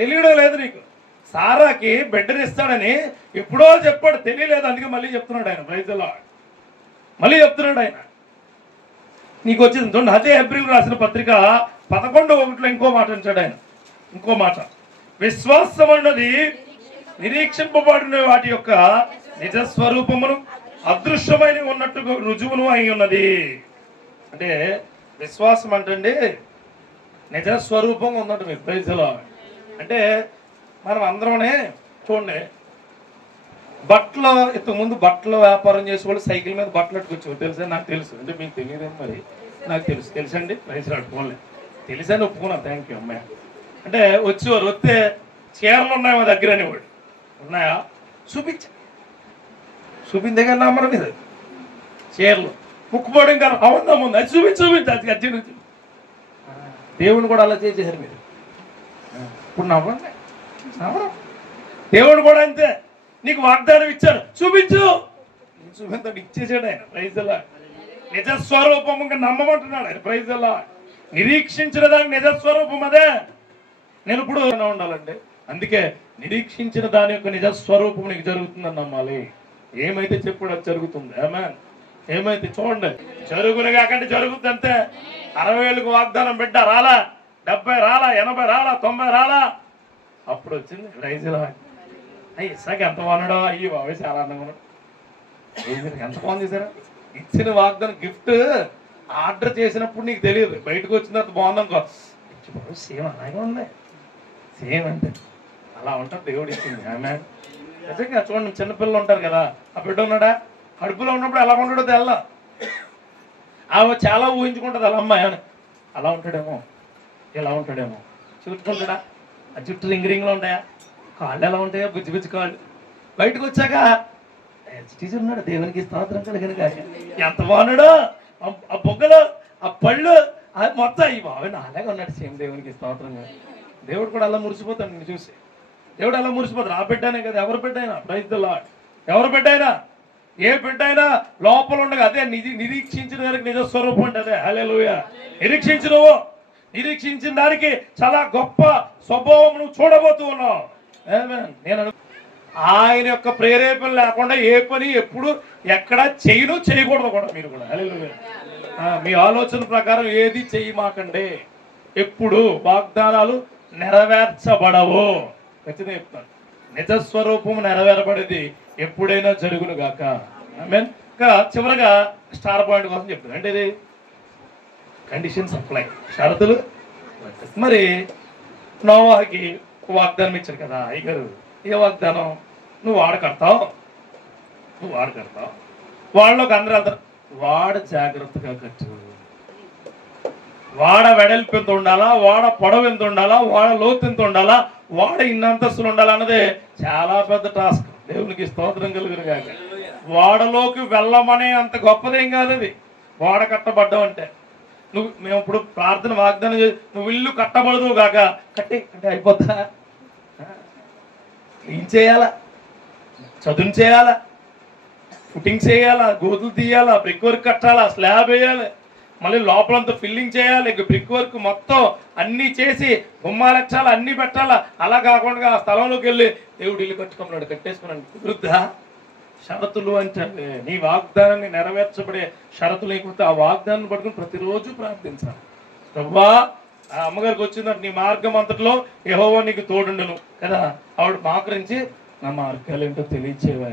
తెలియడం లేదు నీకు. సారాకి బిడ్డనిస్తాడని ఎప్పుడో చెప్పాడు, తెలియలేదు. అందుకే మళ్ళీ చెప్తున్నాడు ఆయన. Praise the Lord. మళ్ళీ చెప్తున్నాడు ఆయన. నీకు వచ్చింది చూడండి. అదే హెబ్రీయులకు రాసిన పత్రిక 11:1 ఇంకో మాట ఉంచాడు ఆయన. ఇంకో మాట, విశ్వాసం అన్నది నిరీక్షింపబడిన వాటి యొక్క నిజస్వరూపమును అదృశ్యమైన ఉన్నట్టుగా రుజువును అయి ఉన్నది. అంటే విశ్వాసం అంటే నిజస్వరూపంగా ఉన్నట్టు మీకు. Praise the Lord. అంటే మనం అందరమే చూడండి, ఇంతకుముందు బట్టల వ్యాపారం చేసేవాళ్ళు సైకిల్ మీద బట్టలు అట్టుకొచ్చేవారు. తెలుసా? నాకు తెలుసు. అంటే మీకు తెలియదేమో, మరి నాకు తెలుసండి. ప్రైజ్ అట్టుకోలే తెలుసని ఒప్పుకున్నాను. థ్యాంక్ యూ అమ్మాయి. అంటే వచ్చేవారు, వస్తే చీరలు ఉన్నాయి మా దగ్గర అనేవాడు. ఉన్నాయా? చూపించే కానీ నమ్మరు మీద చీరలు ముక్కుపోవడం కానీ అవునా ముందు అది చూపించి అది గజ్జి నుంచి దేవుని కూడా అలా చేసేసారు మీరు. ఇప్పుడు నవ్వండి, నవ్వరు. దేవుడు కూడా అంతే. నీకు వాగ్దానం ఇచ్చాడు, చూపించు. చూపించాడు, ఇచ్చేసాడు ఆయన. Praise the lord. నిజస్వరూపంగా నమ్మమంటున్నాడు ఆయన. Praise the lord. నిరీక్షించిన దానికి నిజస్వరూపం అదే. నేను ఇప్పుడు ఉండాలండి. అందుకే నిరీక్షించిన దాని యొక్క నిజస్వరూపం నీకు జరుగుతుందని నమ్మాలి. ఏమైతే చెప్పుడు అది జరుగుతుంది. ఆమేన్. ఏమైతే చూడండి, జరుగును కాకంటే జరుగుద్ది అంతే. 60 ఏళ్ళకు వాగ్దానం పెట్టా, రాలా. 70 రాలా, 80 రాలా, 90 రాలా. అప్పుడు వచ్చింది. Praise the lord. ఇసాక ఎంత బాగున్నాడో. అయ్యి బాబు చాలా అందంగా ఉన్నాడు. ఎంత బాగుంది సార్. ఇచ్చిన వాగ్దానం గిఫ్ట్ ఆర్డర్ చేసినప్పుడు నీకు తెలియదు. బయటకు వచ్చిన తర్వాత బాగుందనుకో, సేమ్ అలాగే ఉంది. సేమ్ అంటే అలా ఉంటారు. దేవుడు ఇచ్చింది. ఆమె నిజంగా చూడండి, చిన్నపిల్లలు ఉంటారు కదా, ఆ బిడ్డ ఉన్నాడా, కడుపులో ఉన్నప్పుడు ఎలా ఉంటాడో తెల్ల. ఆమె చాలా ఊహించుకుంటుంది అలా అమ్మాయి అని. అలా ఉంటాడేమో, ఇలా ఉంటాడేమో. చూసుకుంటాడా, ఆ చుట్టూ రింగ్లో ఉంటాయా, కాళ్ళు ఎలా ఉంటాయా, బుజ్జి కాళ్ళు. బయటకు వచ్చాక టీచర్ ఉన్నాడు. దేవునికి స్తోత్రం కలిగిన కాక ఎంత బాగున్నాడో. ఆ బొగ్గలు, ఆ పళ్ళు, మొత్తం ఈ బాబు అలాగే ఉన్నాడు. సేమ్ దేవునికి స్తోత్రం. దేవుడు కూడా అలా మురిసిపోతాడు నేను చూసి. దేవుడు అలా మురిసిపోతాడు. ఆ బిడ్డనే కదా, ఎవరు బిడ్డైనా. Praise the lord. ఎవరు బిడ్డైనా, ఏ బిడ్డైనా లోపల ఉండగా అదే నిరీక్షించిన దానికి నిజస్వరూపం అంటే అదే. హల్లెలూయా. నిరీక్షించిన దానికి చాలా గొప్ప స్వభావం నువ్వు చూడబోతూ ఉన్నావు. నేను ఆయన యొక్క ప్రేరేపణ లేకుండా ఏ పని ఎప్పుడు ఎక్కడ చేయకూడదు కూడా మీరు కూడా. హల్లెలూయా. మీ ఆలోచన ప్రకారం ఏది చేయమాకండి. ఎప్పుడు వాగ్దానాలు నెరవేర్చబడవు. ఖచ్చితంగా చెప్తాను, నిజస్వరూపం నెరవేరబడేది ఎప్పుడైనా జరుగును గాక. ఆమేన్. ఇంకా చివరగా స్టార్ పాయింట్ కోసం చెప్తాను. అంటే ఇది కండిషన్స్ అప్లై, షరతులు. మరి నోవాహుకి వాగ్దానం ఇచ్చారు కదా అయ్యగారు. ఏ వాగ్దానం? నువ్వు వాడ కడతావు, వాళ్ళలోకి అందరూ వెళ్తారు. వాడ జాగ్రత్తగా కట్టు. వాడ వెడల్పు ఎంత ఉండాలా, వాడ పొడవు ఎంత ఉండాలా, వాడ లోతు ఎంత ఉండాలా, వాడ ఇన్ని అంతస్తులు ఉండాలా అన్నదే చాలా పెద్ద టాస్క్. దేవునికి స్తోత్రం కలుగును గాక. వాడలోకి వెళ్ళమనే అంత గొప్పదేం కాదు అది. వాడ కట్టబడ్డం అంటే మేము ఇప్పుడు ప్రార్థన వాగ్దానం చేసి నువ్వు ఇల్లు కట్టబడదు కాక కట్టి అంటే అయిపోతా. ఏం చేయాలా? చదును చేయాలా, ఫుటింగ్స్ చేయాలా, గోతులు తీయాలా, బ్రిక్ వర్క్ కట్టాలా, స్లాబ్ వేయాలి, మళ్ళీ లోపలంతా ఫిల్లింగ్ చేయాలి, బ్రిక్ వర్క్ మొత్తం అన్నీ చేసి గుమ్మాలెచ్చాలి, అన్నీ పెట్టాలా. అలా కాకుండా ఆ స్థలంలోకి వెళ్ళి దేవుడు ఇల్లు కట్టుకున్నాడు, కట్టేసుకున్నాడు. కుదురుద్దా? షరతులు అంటే నీ వాగ్దానాన్ని నెరవేర్చబడే షరతులు లేకపోతే ఆ వాగ్దానాన్ని పట్టుకుని ప్రతిరోజు ప్రార్థించాలి. ప్రభువా, ఆ అమ్మగారికి వచ్చిందంటే నీ మార్గం అంతట్లో యెహోవా నీకు తోడుండును కదా. ఆవిడ మాకరించి నా మార్గాలు ఏంటో తెలియచేవా,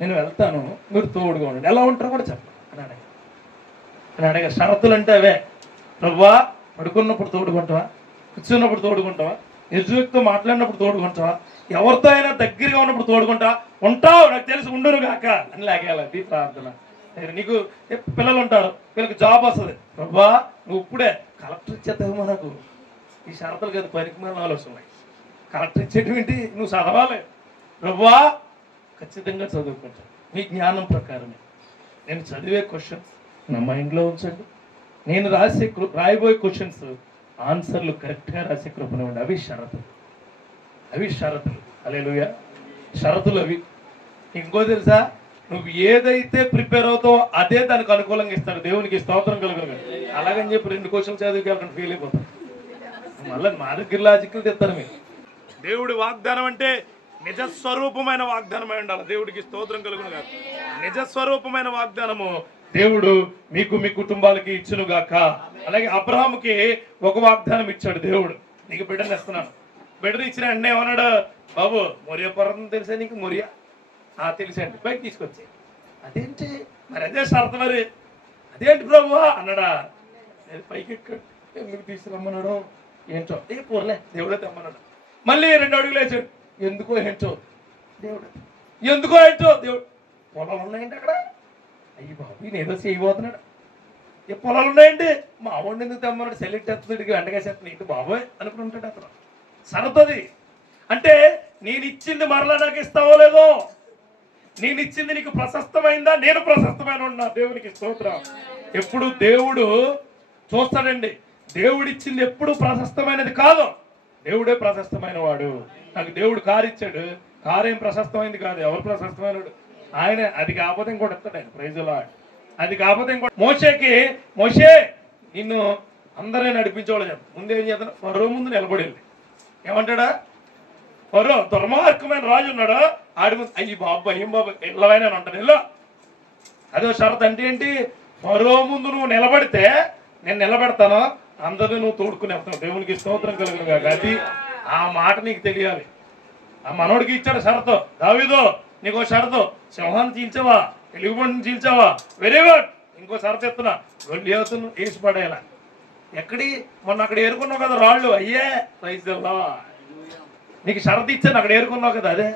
నేను వెళ్తాను, మీరు తోడుగా ఉండండి. ఎలా ఉంటారో కూడా చెప్పండి అని అడగ. షరతులు అంటే అవే. ప్రభువా, పడుకున్నప్పుడు తోడుకుంటావా, కూర్చున్నప్పుడు తోడుకుంటావా, ఎదురుతో మాట్లాడినప్పుడు తోడుకుంటావా, ఎవరితో అయినా దగ్గరగా ఉన్నప్పుడు తోడుకుంటా ఉంటావు, నాకు తెలిసి ఉండును గాక అని లాగేయాలి. అది ప్రార్థన. నీకు పిల్లలు ఉంటారు, వీళ్ళకి జాబ్ వస్తుంది. ప్రభువా, నువ్వు ఇప్పుడే కలెక్టర్ ఇచ్చేద్దామో, నాకు ఈ షరతులు కదా పనికి మన ఆలోచనలు. కలెక్టర్ ఇచ్చేటువంటి నువ్వు చదవాలి. ప్రభువా, ఖచ్చితంగా చదువుకుంటాను మీ జ్ఞానం ప్రకారమే. నేను చదివే క్వశ్చన్స్ నా మైండ్లో ఉంచండి. నేను రాయబోయే క్వశ్చన్స్ ఆన్సర్లు కరెక్ట్గా రాసే కృపనివ్వండి. అవి షరతులు. హల్లెలూయా. షరతులు అవి. ఇంకో తెలుసా, నువ్వు ఏదైతే ప్రిపేర్ అవుతావో అదే దానికి అనుకూలంగా ఇస్తాడు. దేవునికి స్తోత్రం కలుగును. అలాగని చెప్పి 2 క్వశ్చన్స్ చదివికెళ్ళకుండా ఫెయిల్ అయిపోతాను. మళ్ళీ మా దగ్గర లాజిక్లు తెస్తారు మీరు. దేవుడి వాగ్దానం అంటే నిజస్వరూపమైన వాగ్దానమై ఉండాలి. దేవుడికి స్తోత్రం కలుగును గాక. నిజస్వరూపమైన వాగ్దానము దేవుడు మీకు మీ కుటుంబాలకి ఇచ్చును గాక. అలాగే అబ్రహాముకి ఒక వాగ్దానం ఇచ్చాడు దేవుడు, నీకు బిడ్డను ఇస్తున్నాను. బిడ్డను ఇచ్చిన అన్నీ ఏమన్నాడు? బాబు, మొరియా పర్వతం తెలుసా నీకు? మొరియా తెలుసండి, పైకి తీసుకొచ్చి. అదేంటి మరి? అదే షరతు మరి. అదేంటి ప్రభువా అన్నాడా? పైకి ఎక్కాడు. ఎందుకు తీసుకురమ్మన్నాడు? ఏంటో పోర్లే, దేవుడే తెమ్మన్నాడు. మళ్ళీ 2 అడుగులు వేసాడు. ఎందుకో ఏంటో దేవుడు, ఎందుకో ఏంటో దేవుడు. పొలాలు ఉన్నాయండి అక్కడ. అయ్యి బాబు, ఈయన ఏదో చేయబోతున్నాడు. ఏ పొలాలు ఉన్నాయండి, మా ఆవిడ ఎందుకు తెమ్మన్నాడు? సెలెక్ట్ ఎత్తున్నాడు, వెంటగా చెప్తున్నాడు. ఏంటి బాబోయ్ అనుకుంటాడు అతను. సరతది అంటే నేను ఇచ్చింది మరలా నాకు ఇస్తావో లేదో, నేను ఇచ్చింది నీకు ప్రశస్తమైందా, నేను ప్రశస్తమైన ఉన్నా. దేవునికి స్తోత్రం. ఎప్పుడు దేవుడు చూస్తాడండి. దేవుడు ఇచ్చింది ఎప్పుడు ప్రశస్తమైనది కాదు, దేవుడే ప్రశస్తమైన వాడు. నాకు దేవుడు కారు ఇచ్చాడు, కారు ఏం ప్రశస్తమైంది కాదు. ఎవరు ప్రశస్తమైనడు? ఆయన. అది కాకపోతే ఇంకోటి ఇస్తాడు ఆయన. Praise Lord. అది కాకపోతే ఇంకోటి. మోషే నిన్ను అందరే నడిపించేవాళ్ళు చెప్పు. ముందు ఏం చేస్తాడు? ఫరో ముందు నిలబడేది. ఏమంటాడా? ఫరో దుర్మార్గమైన రాజు ఉన్నాడు, ఆడి ముందు అయ్యి బాబు ఏం బాబు ఇళ్ళవైనా ఉంటాను ఇల్లు. అదో షరత్. అంటే ఏంటి? ఫరో ముందు నువ్వు నిలబడితే నేను నిలబెడతాను, అందరినీ నువ్వు తోడుకుని వెళ్తావు. దేవునికి స్తోత్రం కలుగును గాక. అది ఆ మాట నీకు తెలియాలి. ఆ మనోడికి ఇచ్చాడు షరతు. దావీదు, నీకో షరతు, సింహాన్ని చీల్చావా, ఎలుగుబంటిని చీల్చావా, వెరీ గుడ్. ఇంకో షరతు ఎత్తున్నా, గొల్లియాతును వేసి పడేయాల. ఎక్కడి మొన్న అక్కడ ఏరుకున్నావు కదా రాళ్ళు, అయ్యే ప్రైజ్ ది లార్డ్. నీకు షరతు ఇచ్చాను, అక్కడ ఏరుకున్నావు కదా, అదే.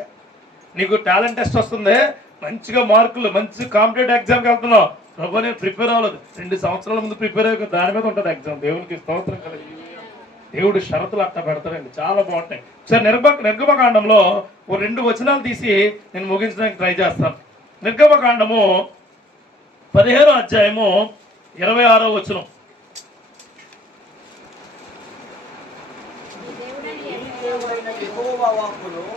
నీకు టాలెంట్ టెస్ట్ వస్తుంది, మంచిగా మార్కులు, మంచి కాంపిటేటివ్ ఎగ్జామ్కి వెళ్తున్నావు. ప్రభు నేను ప్రిపేర్ అవ్వలేదు, 2 సంవత్సరాల ముందు ప్రిపేర్ అయ్యి దాని మీద ఉంటుంది ఎగ్జామ్. దేవునికి స్తోత్రం కలిగి. దేవుడు షరతులు అట్లా పెడతాడండి, చాలా బాగుంటాయి. ఒకసారి నిర్గమకాండంలో 2 వచనాలు తీసి నేను ముగించడానికి ట్రై చేస్తాను. నిర్గమకాండము 15వ అధ్యాయము 26వ వచనం.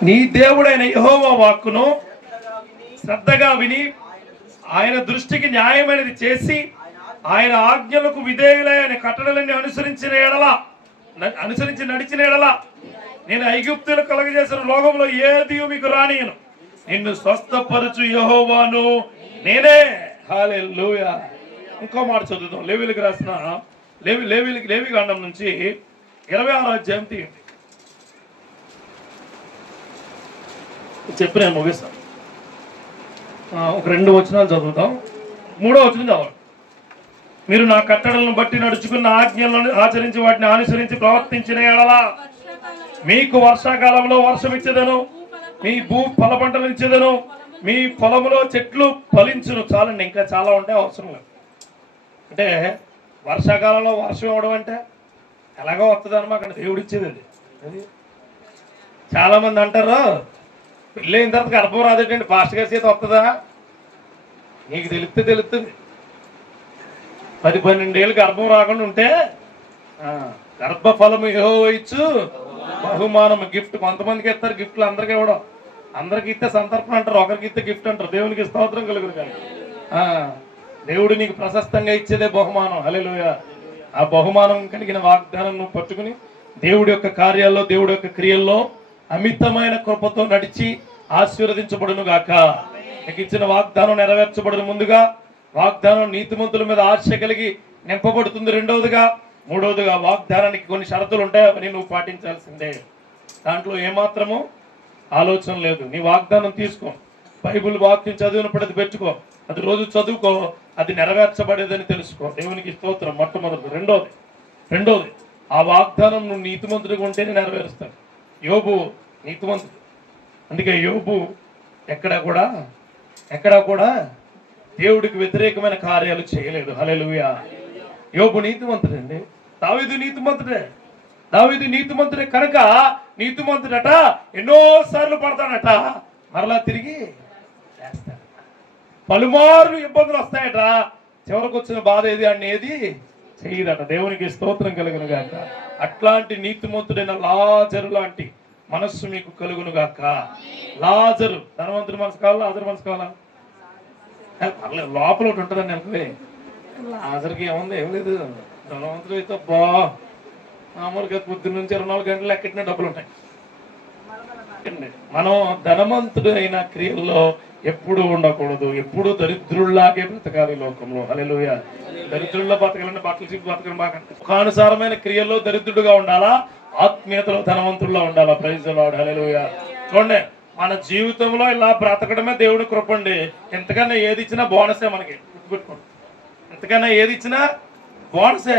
నీ దేవుడైన యెహోవా వాక్కును శ్రద్ధగా విని ఆయన దృష్టికి న్యాయమైనది చేసి ఆయన ఆజ్ఞలకు విధేయులైన కట్టడలన్నీ అనుసరించి నడిచిన ఎడల నేను ఐగుప్తులు కలగజేసిన లోకంలో ఏది మీకు రానియను. నిన్ను స్వస్థపరచు యెహోవాను నేనే. హల్లెలూయా. ఇంకో మాట చదువుదాం. లేవీలకు రాసిన లేవి కాండం నుంచి 26వ అధ్యాయం తీయండి. చెప్పి నేను ముగిస్తాను. ఒక 2 వచనాలు చదువుతాం. 3వ వచనం చదవండి. మీరు నా కట్టడలను బట్టి నడుచుకున్న ఆజ్ఞలను ఆచరించి వాటిని అనుసరించి ప్రవర్తించిన ఎడల మీకు వర్షాకాలంలో వర్షం ఇచ్చేదను, మీ భూ ఫల పంటలు ఇచ్చేదను, మీ పొలంలో చెట్లు ఫలించును. చాలండి, ఇంకా చాలా ఉంటాయి, అవసరం లేదు. అంటే వర్షాకాలంలో వర్షం ఇవ్వడం అంటే ఎలాగో వస్తుంది అనమాట, అక్కడ దేవుడు ఇచ్చేది అది. చాలా మంది అంటారు పెళ్ళి అయిన తర్వాత గర్భం రాదేటండి, పాస్టర్ గారి చేత వస్తుందా? నీకు తెలుస్తుంది. 10-12 ఏళ్ళు గర్భం రాకుండా ఉంటే గర్భఫలము యెహోవా ఇచ్చు బహుమానం, గిఫ్ట్. కొంతమందికి ఇస్తారు గిఫ్ట్లు, అందరికీ ఇవ్వడం. అందరికి ఇస్తే సంతర్పణ అంటారు, ఒకరికి ఇస్తే గిఫ్ట్ అంటారు. దేవునికి స్తోత్రం కలుగును కానీ దేవుడు నీకు ప్రశస్తంగా ఇచ్చేదే బహుమానం. హల్లెలూయా. ఆ బహుమానం కలిగిన వాగ్దానం నువ్వు పట్టుకుని దేవుడి యొక్క కార్యాల్లో, దేవుడి యొక్క క్రియల్లో అమితమైన కృపతో నడిచి ఆశీర్వదించబడును గాక. నీకు ఇచ్చిన వాగ్దానం నెరవేర్చబడును. ముందుగా వాగ్దానం నీతిమంతుల మీద ఆశ కలిగి నింపబడుతుంది. రెండవదిగా, మూడవదిగా వాగ్దానానికి కొన్ని షరతులు ఉంటాయి, అవన్నీ నువ్వు పాటించాల్సిందే. దాంట్లో ఏమాత్రము ఆలోచన లేదు. నీ వాగ్దానం తీసుకో, బైబిల్ వాక్యం చదివినప్పుడు పెట్టుకో, అది రోజు చదువుకో, అది నెరవేర్చబడేదని తెలుసుకో. దేవునికి స్తోత్రం. మొట్టమొదటి. రెండోది ఆ వాగ్దానం నువ్వు నీతిమంతుడిగా ఉంటేనే నెరవేరుస్తాడు. యోబు నీతిమంతుడు, అందుకే యోబు ఎక్కడా కూడా దేవుడికి వ్యతిరేకమైన కార్యాలు చేయలేదు. హల్లెలూయా. యోబు నీతిమంతుడండి. దావీదు నీతిమంతుడే కనుక నీతిమంతుడట ఎన్నోసార్లు పడతాడట, మరలా తిరిగి చేస్తాడట. పలుమార్లు ఇబ్బందులు వస్తాయట, చివరికి వచ్చిన బాధ ఏది అనేది చేయదట. దేవునికి స్తోత్రం కలుగును గాక. అట్లాంటి నీతిమంతుడైన లాజరు లాంటి మనస్సు మీకు కలుగును గాక. లాజరు ధనవంతుడి మనసు కావాలా, లాజరు మనసు కావాలా? పర్లేదు, లోపల ఒకటి ఉంటుందండి అనుకునే. లాజర్కి ఏముంది, ఏం లేదు. ధనవంతుడు అయితే మామూలుగా పొద్దున్న నుంచి 24 గంటలు ఎక్కడిన డబ్బులు ఉంటాయి. మనం ధనవంతుడు అయిన క్రియల్లో ఎప్పుడు ఉండకూడదు, ఎప్పుడు దరిద్రుల్లాగే బ్రతకాలి లోకంలో. హల్లెలూయా. దరిద్రుల్లో బతకాలంటే బట్టలు చెప్పి బతకడం బాగా. సుఖానుసారమైన క్రియల్లో దరిద్రుడుగా ఉండాలా, ఆత్మీయతలో ధనవంతుల్లో ఉండాలా. Praise the lord. హల్లెలూయా. చూడండి, మన జీవితంలో ఇలా బ్రతకడమే దేవుడి కృపండి. ఎంతకన్నా ఏది ఇచ్చినా బోనసే మనకి. గుర్తుపెట్టుకోండి, ఎంతకన్నా ఏది ఇచ్చినా బోనసే.